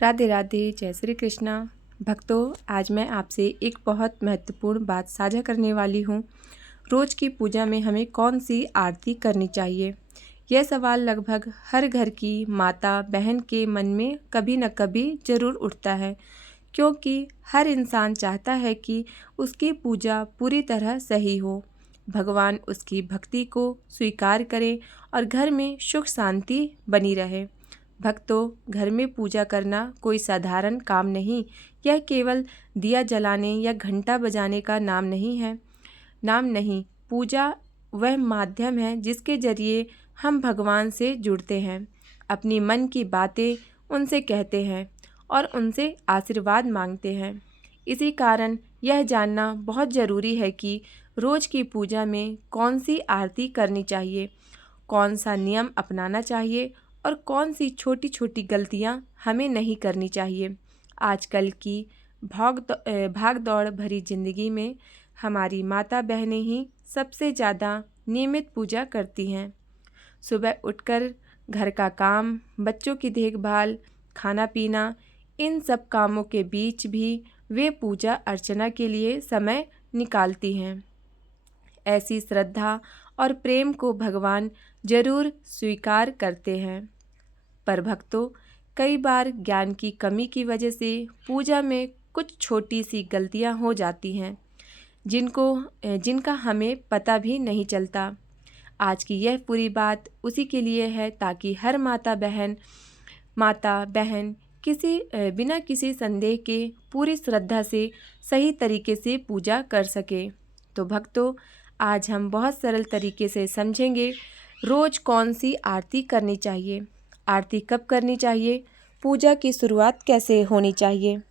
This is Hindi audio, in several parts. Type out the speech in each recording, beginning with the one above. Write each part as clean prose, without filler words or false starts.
राधे राधे, जय श्री कृष्णा। भक्तों, आज मैं आपसे एक बहुत महत्वपूर्ण बात साझा करने वाली हूँ। रोज़ की पूजा में हमें कौन सी आरती करनी चाहिए? यह सवाल लगभग हर घर की माता बहन के मन में कभी न कभी ज़रूर उठता है, क्योंकि हर इंसान चाहता है कि उसकी पूजा पूरी तरह सही हो, भगवान उसकी भक्ति को स्वीकार करे और घर में सुख शांति बनी रहे। भक्तों, घर में पूजा करना कोई साधारण काम नहीं। यह केवल दिया जलाने या घंटा बजाने का नाम नहीं। पूजा वह माध्यम है जिसके जरिए हम भगवान से जुड़ते हैं, अपनी मन की बातें उनसे कहते हैं और उनसे आशीर्वाद मांगते हैं। इसी कारण यह जानना बहुत ज़रूरी है कि रोज़ की पूजा में कौन सी आरती करनी चाहिए, कौन सा नियम अपनाना चाहिए और कौन सी छोटी छोटी गलतियां हमें नहीं करनी चाहिए। आजकल की भाग दौड़ भरी ज़िंदगी में हमारी माता बहनें ही सबसे ज़्यादा नियमित पूजा करती हैं। सुबह उठकर घर का काम, बच्चों की देखभाल, खाना पीना, इन सब कामों के बीच भी वे पूजा अर्चना के लिए समय निकालती हैं। ऐसी श्रद्धा और प्रेम को भगवान जरूर स्वीकार करते हैं। पर भक्तों, कई बार ज्ञान की कमी की वजह से पूजा में कुछ छोटी सी गलतियां हो जाती हैं, जिनका हमें पता भी नहीं चलता। आज की यह पूरी बात उसी के लिए है, ताकि हर माता बहन बिना किसी संदेह के पूरी श्रद्धा से सही तरीके से पूजा कर सके। तो भक्तों, आज हम बहुत सरल तरीके से समझेंगे रोज़ कौन सी आरती करनी चाहिए, आरती कब करनी चाहिए, पूजा की शुरुआत कैसे होनी चाहिए,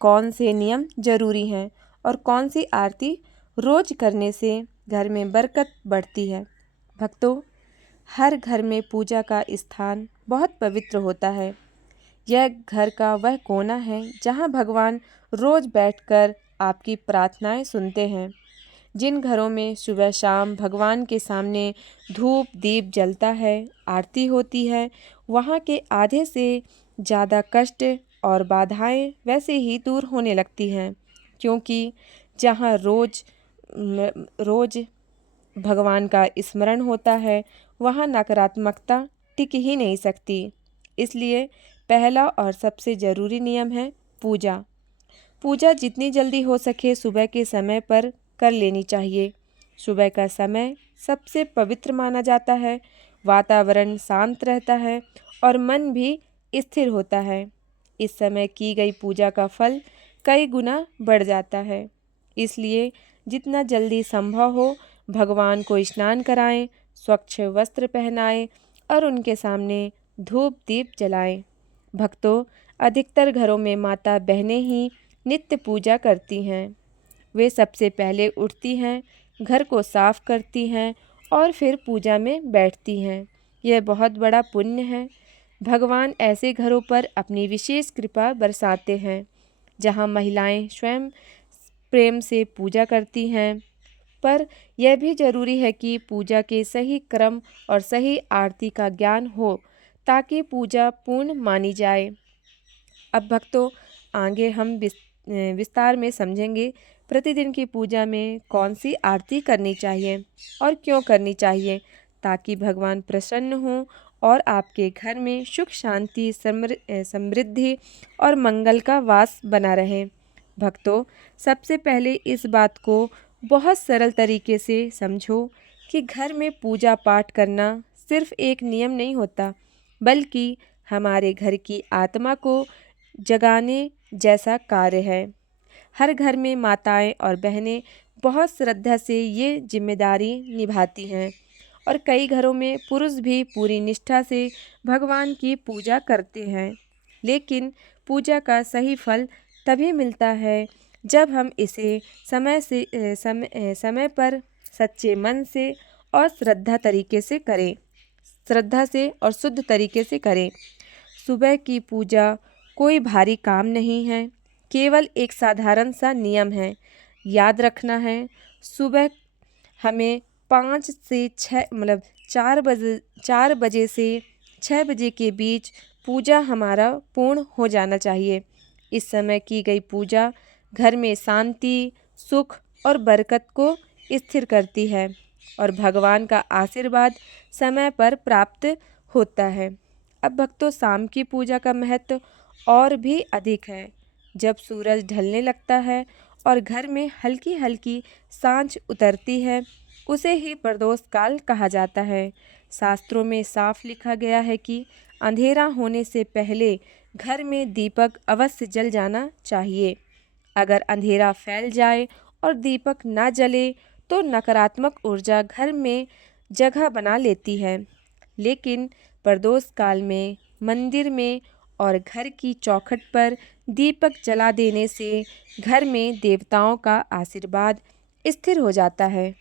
कौन से नियम जरूरी हैं और कौन सी आरती रोज़ करने से घर में बरकत बढ़ती है। भक्तों, हर घर में पूजा का स्थान बहुत पवित्र होता है। यह घर का वह कोना है जहाँ भगवान रोज़ बैठकर आपकी प्रार्थनाएं सुनते हैं। जिन घरों में सुबह शाम भगवान के सामने धूप दीप जलता है, आरती होती है, वहाँ के आधे से ज़्यादा कष्ट और बाधाएं वैसे ही दूर होने लगती हैं, क्योंकि जहाँ रोज भगवान का स्मरण होता है, वहाँ नकारात्मकता टिक ही नहीं सकती। इसलिए पहला और सबसे ज़रूरी नियम है पूजा। पूजा जितनी जल्दी हो सके सुबह के समय पर कर लेनी चाहिए। सुबह का समय सबसे पवित्र माना जाता है, वातावरण शांत रहता है और मन भी स्थिर होता है। इस समय की गई पूजा का फल कई गुना बढ़ जाता है। इसलिए जितना जल्दी संभव हो भगवान को स्नान कराएं, स्वच्छ वस्त्र पहनाएं और उनके सामने धूप दीप जलाएं। भक्तों, अधिकतर घरों में माता बहनें ही नित्य पूजा करती हैं। वे सबसे पहले उठती हैं, घर को साफ करती हैं और फिर पूजा में बैठती हैं। यह बहुत बड़ा पुण्य है। भगवान ऐसे घरों पर अपनी विशेष कृपा बरसाते हैं जहाँ महिलाएं स्वयं प्रेम से पूजा करती हैं। पर यह भी जरूरी है कि पूजा के सही क्रम और सही आरती का ज्ञान हो, ताकि पूजा पूर्ण मानी जाए। अब भक्तों, आगे हम विस्तार में समझेंगे प्रतिदिन की पूजा में कौन सी आरती करनी चाहिए और क्यों करनी चाहिए, ताकि भगवान प्रसन्न हों और आपके घर में सुख शांति समृद्धि और मंगल का वास बना रहे। भक्तों, सबसे पहले इस बात को बहुत सरल तरीके से समझो कि घर में पूजा पाठ करना सिर्फ एक नियम नहीं होता, बल्कि हमारे घर की आत्मा को जगाने जैसा कार्य है। हर घर में माताएं और बहनें बहुत श्रद्धा से ये जिम्मेदारी निभाती हैं और कई घरों में पुरुष भी पूरी निष्ठा से भगवान की पूजा करते हैं। लेकिन पूजा का सही फल तभी मिलता है जब हम इसे समय पर सच्चे मन से और श्रद्धा से और शुद्ध तरीके से करें। सुबह की पूजा कोई भारी काम नहीं है, केवल एक साधारण सा नियम है। याद रखना है, सुबह हमें 4 बजे से 6 बजे के बीच पूजा हमारा पूर्ण हो जाना चाहिए। इस समय की गई पूजा घर में शांति, सुख और बरकत को स्थिर करती है और भगवान का आशीर्वाद समय पर प्राप्त होता है। अब भक्तों, शाम की पूजा का महत्व और भी अधिक है। जब सूरज ढलने लगता है और घर में हल्की हल्की सांझ उतरती है, उसे ही प्रदोष काल कहा जाता है। शास्त्रों में साफ लिखा गया है कि अंधेरा होने से पहले घर में दीपक अवश्य जल जाना चाहिए। अगर अंधेरा फैल जाए और दीपक ना जले तो नकारात्मक ऊर्जा घर में जगह बना लेती है। लेकिन प्रदोष काल में मंदिर में और घर की चौखट पर दीपक जला देने से घर में देवताओं का आशीर्वाद स्थिर हो जाता है,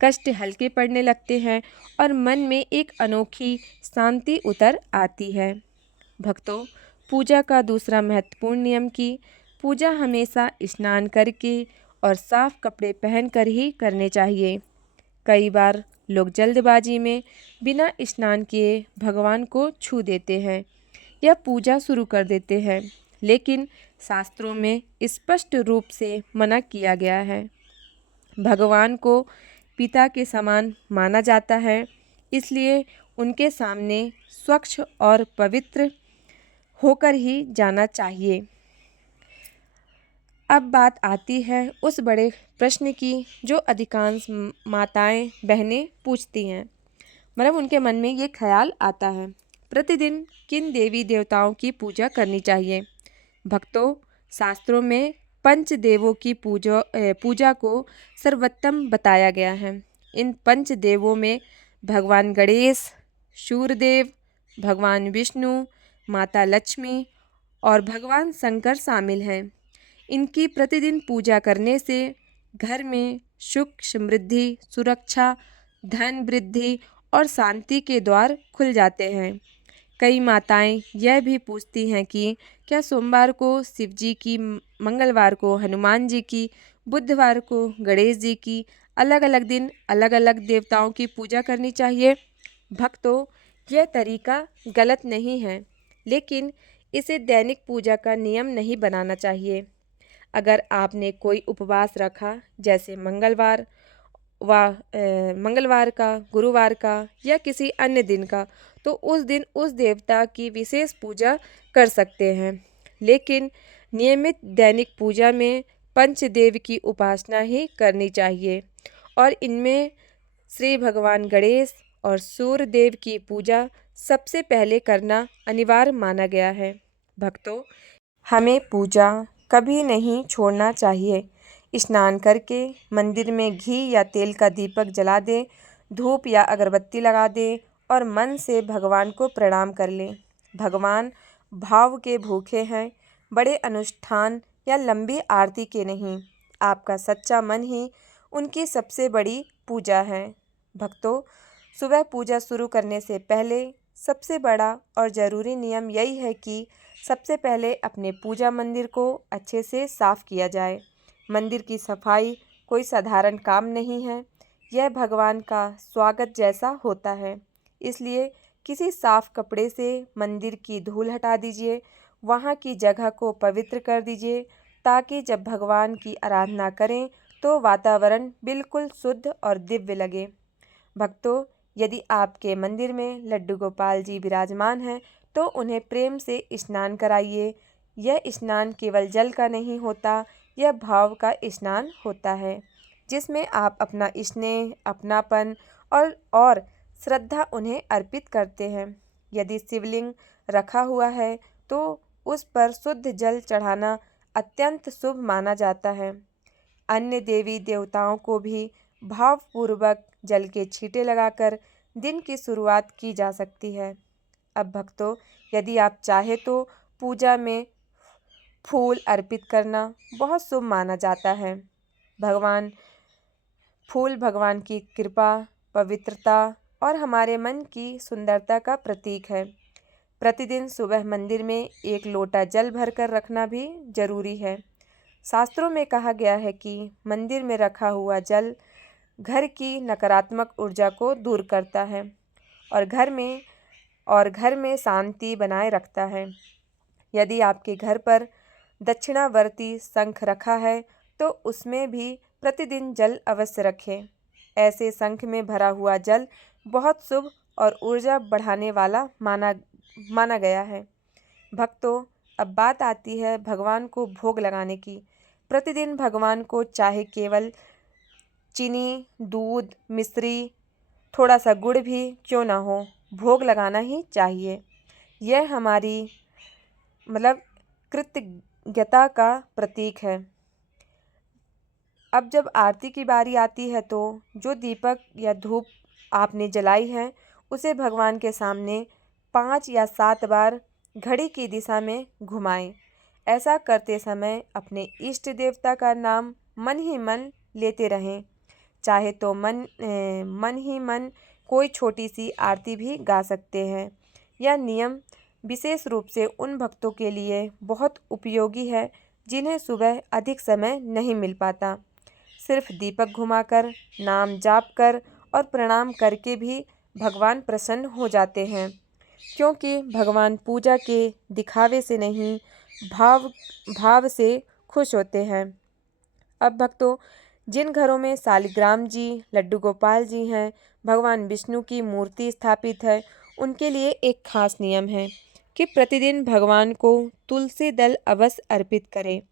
कष्ट हल्के पड़ने लगते हैं और मन में एक अनोखी शांति उतर आती है। भक्तों, पूजा का दूसरा महत्वपूर्ण नियम कि पूजा हमेशा स्नान करके और साफ कपड़े पहनकर ही करने चाहिए। कई बार लोग जल्दबाजी में बिना स्नान किए भगवान को छू देते हैं या पूजा शुरू कर देते हैं, लेकिन शास्त्रों में स्पष्ट रूप से मना किया गया है। भगवान को पिता के समान माना जाता है, इसलिए उनके सामने स्वच्छ और पवित्र होकर ही जाना चाहिए। अब बात आती है उस बड़े प्रश्न की जो अधिकांश माताएं बहनें पूछती हैं, मतलब उनके मन में ये ख्याल आता है, प्रतिदिन किन देवी देवताओं की पूजा करनी चाहिए। भक्तों, शास्त्रों में पंच देवों की पूजा को सर्वोत्तम बताया गया है। इन पंच देवों में भगवान गणेश, सूर्यदेव, भगवान विष्णु, माता लक्ष्मी और भगवान शंकर शामिल हैं। इनकी प्रतिदिन पूजा करने से घर में सुख, समृद्धि, सुरक्षा, धन वृद्धि और शांति के द्वार खुल जाते हैं। कई माताएं यह भी पूछती हैं कि क्या सोमवार को शिव जी की, मंगलवार को हनुमान जी की, बुधवार को गणेश जी की, अलग अलग दिन अलग अलग देवताओं की पूजा करनी चाहिए। भक्तों, यह तरीका गलत नहीं है, लेकिन इसे दैनिक पूजा का नियम नहीं बनाना चाहिए। अगर आपने कोई उपवास रखा, जैसे मंगलवार का, गुरुवार का या किसी अन्य दिन का, तो उस दिन उस देवता की विशेष पूजा कर सकते हैं। लेकिन नियमित दैनिक पूजा में पंचदेव की उपासना ही करनी चाहिए और इनमें श्री भगवान गणेश और सूर्य देव की पूजा सबसे पहले करना अनिवार्य माना गया है। भक्तों, हमें पूजा कभी नहीं छोड़ना चाहिए। स्नान करके मंदिर में घी या तेल का दीपक जला दें, धूप या अगरबत्ती लगा दें और मन से भगवान को प्रणाम कर लें। भगवान भाव के भूखे हैं, बड़े अनुष्ठान या लंबी आरती के नहीं। आपका सच्चा मन ही उनकी सबसे बड़ी पूजा है। भक्तों, सुबह पूजा शुरू करने से पहले सबसे बड़ा और ज़रूरी नियम यही है कि सबसे पहले अपने पूजा मंदिर को अच्छे से साफ़ किया जाए। मंदिर की सफाई कोई साधारण काम नहीं है, यह भगवान का स्वागत जैसा होता है। इसलिए किसी साफ कपड़े से मंदिर की धूल हटा दीजिए, वहाँ की जगह को पवित्र कर दीजिए, ताकि जब भगवान की आराधना करें तो वातावरण बिल्कुल शुद्ध और दिव्य लगे। भक्तों, यदि आपके मंदिर में लड्डू गोपाल जी विराजमान हैं तो उन्हें प्रेम से स्नान कराइए। यह स्नान केवल जल का नहीं होता, यह भाव का स्नान होता है, जिसमें आप अपना स्नेह, अपनापन और श्रद्धा उन्हें अर्पित करते हैं। यदि शिवलिंग रखा हुआ है तो उस पर शुद्ध जल चढ़ाना अत्यंत शुभ माना जाता है। अन्य देवी देवताओं को भी भावपूर्वक जल के छींटे लगाकर दिन की शुरुआत की जा सकती है। अब भक्तों, यदि आप चाहे तो पूजा में फूल अर्पित करना बहुत शुभ माना जाता है। फूल भगवान की कृपा, पवित्रता और हमारे मन की सुंदरता का प्रतीक है। प्रतिदिन सुबह मंदिर में एक लोटा जल भरकर रखना भी जरूरी है। शास्त्रों में कहा गया है कि मंदिर में रखा हुआ जल घर की नकारात्मक ऊर्जा को दूर करता है और घर में और घर में शांति बनाए रखता है। यदि आपके घर पर दक्षिणावर्ती शंख रखा है तो उसमें भी प्रतिदिन जल अवश्य रखें। ऐसे शंख में भरा हुआ जल बहुत शुभ और ऊर्जा बढ़ाने वाला माना गया है। भक्तों, अब बात आती है भगवान को भोग लगाने की। प्रतिदिन भगवान को चाहे केवल चीनी, दूध, मिश्री, थोड़ा सा गुड़ भी क्यों ना हो, भोग लगाना ही चाहिए। यह हमारी कृतज्ञता का प्रतीक है। अब जब आरती की बारी आती है तो जो दीपक या धूप आपने जलाई है उसे भगवान के सामने 5 या 7 बार घड़ी की दिशा में घुमाएं। ऐसा करते समय अपने इष्ट देवता का नाम मन ही मन लेते रहें। चाहे तो मन ही मन कोई छोटी सी आरती भी गा सकते हैं। यह नियम विशेष रूप से उन भक्तों के लिए बहुत उपयोगी है जिन्हें सुबह अधिक समय नहीं मिल पाता। सिर्फ दीपक घुमाकर, नाम जाप कर और प्रणाम करके भी भगवान प्रसन्न हो जाते हैं, क्योंकि भगवान पूजा के दिखावे से नहीं, भाव से खुश होते हैं। अब भक्तों, जिन घरों में शालिग्राम जी, लड्डू गोपाल जी हैं, भगवान विष्णु की मूर्ति स्थापित है, उनके लिए एक खास नियम है कि प्रतिदिन भगवान को तुलसी दल अवश्य अर्पित करें।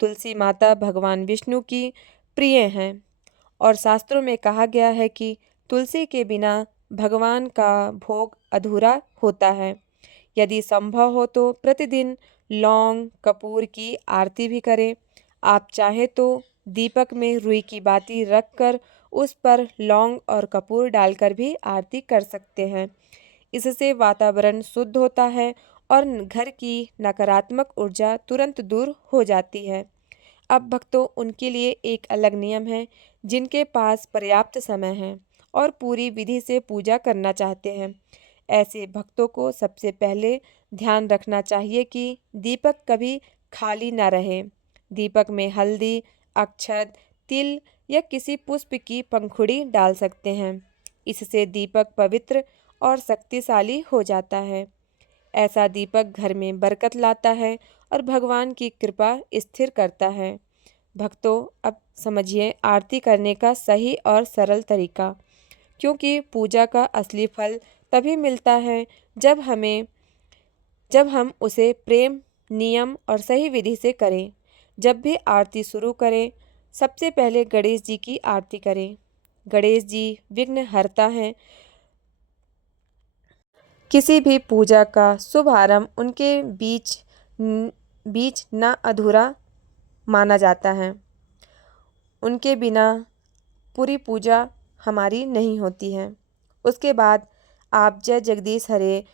तुलसी माता भगवान विष्णु की प्रिय हैं और शास्त्रों में कहा गया है कि तुलसी के बिना भगवान का भोग अधूरा होता है। यदि संभव हो तो प्रतिदिन लौंग, कपूर की आरती भी करें। आप चाहे तो दीपक में रुई की बाती रखकर उस पर लौंग और कपूर डालकर भी आरती कर सकते हैं। इससे वातावरण शुद्ध होता है और घर की नकारात्मक ऊर्जा तुरंत दूर हो जाती है। अब भक्तों, उनके लिए एक अलग नियम है जिनके पास पर्याप्त समय है और पूरी विधि से पूजा करना चाहते हैं। ऐसे भक्तों को सबसे पहले ध्यान रखना चाहिए कि दीपक कभी खाली न रहे। दीपक में हल्दी, अक्षत, तिल या किसी पुष्प की पंखुड़ी डाल सकते हैं। इससे दीपक पवित्र और शक्तिशाली हो जाता है। ऐसा दीपक घर में बरकत लाता है और भगवान की कृपा स्थिर करता है। भक्तों, अब समझिए आरती करने का सही और सरल तरीका, क्योंकि पूजा का असली फल तभी मिलता है जब हम उसे प्रेम, नियम और सही विधि से करें। जब भी आरती शुरू करें, सबसे पहले गणेश जी की आरती करें। गणेश जी विघ्नहर्ता हैं। किसी भी पूजा का शुभ आरंभ उनके बीच न अधूरा माना जाता है। उनके बिना पूरी पूजा हमारी नहीं होती है। उसके बाद आप जय जगदीश हरे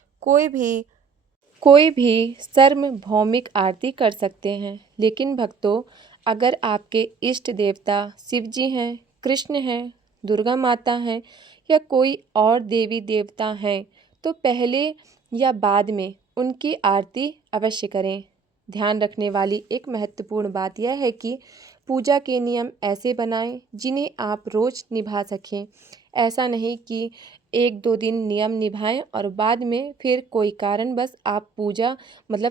कोई भी सार्वभौमिक आरती कर सकते हैं। लेकिन भक्तों, अगर आपके इष्ट देवता शिव जी हैं, कृष्ण हैं, दुर्गा माता हैं या कोई और देवी देवता हैं, तो पहले या बाद में उनकी आरती अवश्य करें। ध्यान रखने वाली एक महत्वपूर्ण बात यह है कि पूजा के नियम ऐसे बनाएं जिन्हें आप रोज़ निभा सकें। ऐसा नहीं कि 1-2 दिन नियम निभाएं और बाद में फिर कोई कारणवश आप पूजा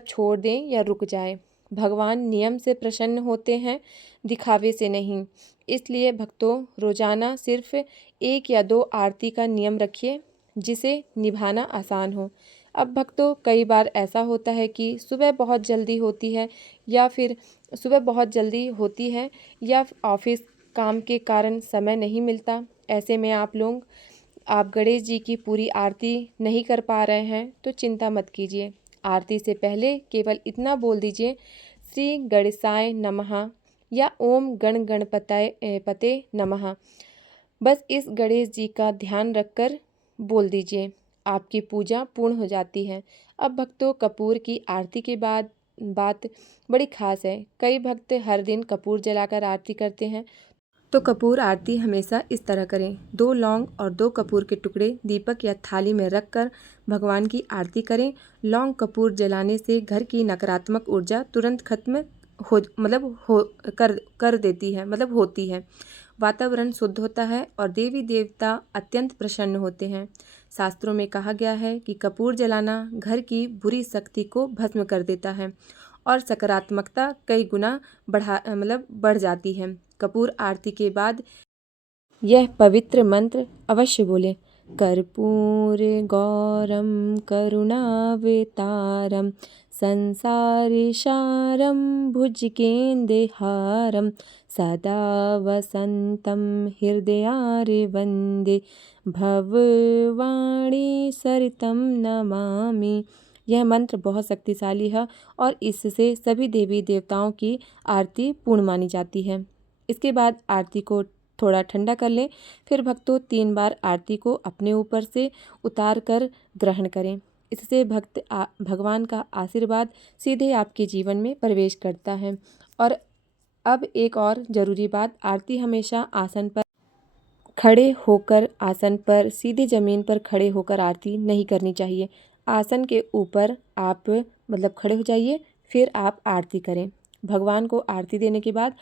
छोड़ दें या रुक जाएं। भगवान नियम से प्रसन्न होते हैं, दिखावे से नहीं। इसलिए भक्तों, रोज़ाना सिर्फ 1 या 2 आरती का नियम रखिए जिसे निभाना आसान हो। अब भक्तों, कई बार ऐसा होता है कि सुबह बहुत जल्दी होती है या ऑफिस काम के कारण समय नहीं मिलता। ऐसे में आप गणेश जी की पूरी आरती नहीं कर पा रहे हैं तो चिंता मत कीजिए। आरती से पहले केवल इतना बोल दीजिए, श्री गणेशाय नमः या ओम गण गणपते नमः। बस इस गणेश जी का ध्यान रखकर बोल दीजिए, आपकी पूजा पूर्ण हो जाती है। अब भक्तों, कपूर की आरती के बाद बात बड़ी खास है। कई भक्त हर दिन कपूर जलाकर आरती करते हैं, तो कपूर आरती हमेशा इस तरह करें। 2 लौंग और 2 कपूर के टुकड़े दीपक या थाली में रखकर भगवान की आरती करें। लौंग कपूर जलाने से घर की नकारात्मक ऊर्जा तुरंत खत्म हो कर देती है होती है। वातावरण शुद्ध होता है और देवी देवता अत्यंत प्रसन्न होते हैं। शास्त्रों में कहा गया है कि कपूर जलाना घर की बुरी शक्ति को भस्म कर देता है और सकारात्मकता कई गुना बढ़ जाती है। कपूर आरती के बाद यह पवित्र मंत्र अवश्य बोलें। कर्पूर गौरम करुणावतारम संसारसारम भुजगेन्द्रहारम सदा वसंतं हृदयारे वंदे भववाणी सरितं नमामि। यह मंत्र बहुत शक्तिशाली है और इससे सभी देवी देवताओं की आरती पूर्ण मानी जाती है। इसके बाद आरती को थोड़ा ठंडा कर लें। फिर भक्तों 3 बार आरती को अपने ऊपर से उतार कर ग्रहण करें। इससे भगवान का आशीर्वाद सीधे आपके जीवन में प्रवेश करता है। और अब एक और ज़रूरी बात, आरती हमेशा आसन पर खड़े होकर, आसन पर सीधे ज़मीन पर खड़े होकर आरती नहीं करनी चाहिए। आसन के ऊपर आप खड़े हो जाइए, फिर आप आरती करें। भगवान को आरती देने के बाद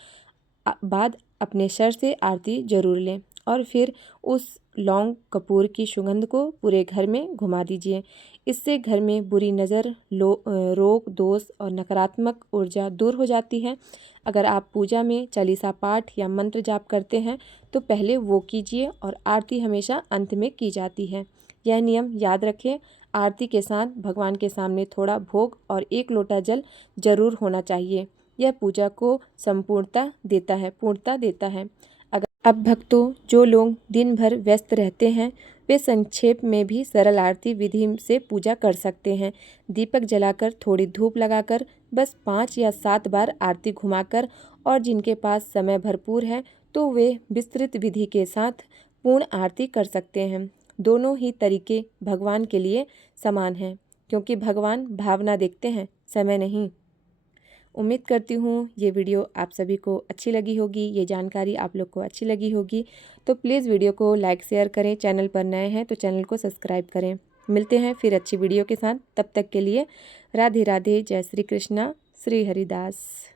अपने सर से आरती जरूर लें और फिर उस लौंग कपूर की सुगंध को पूरे घर में घुमा दीजिए। इससे घर में बुरी नज़र, रोग, दोष और नकारात्मक ऊर्जा दूर हो जाती है। अगर आप पूजा में चालीसा पाठ या मंत्र जाप करते हैं तो पहले वो कीजिए और आरती हमेशा अंत में की जाती है। यह नियम याद रखें। आरती के साथ भगवान के सामने थोड़ा भोग और 1 लोटा जल जरूर होना चाहिए। यह पूजा को पूर्णता देता है। अब भक्तों, जो लोग दिन भर व्यस्त रहते हैं वे संक्षेप में भी सरल आरती विधि से पूजा कर सकते हैं। दीपक जलाकर, थोड़ी धूप लगाकर, बस 5 या 7 बार आरती घुमाकर, और जिनके पास समय भरपूर है तो वे विस्तृत विधि के साथ पूर्ण आरती कर सकते हैं। दोनों ही तरीके भगवान के लिए समान हैं, क्योंकि भगवान भावना देखते हैं, समय नहीं। उम्मीद करती हूँ ये वीडियो आप सभी को अच्छी लगी होगी, ये जानकारी आप लोग को अच्छी लगी होगी। तो प्लीज़ वीडियो को लाइक शेयर करें। चैनल पर नए हैं तो चैनल को सब्सक्राइब करें। मिलते हैं फिर अच्छी वीडियो के साथ। तब तक के लिए राधे राधे, जय श्री कृष्णा, श्री हरिदास।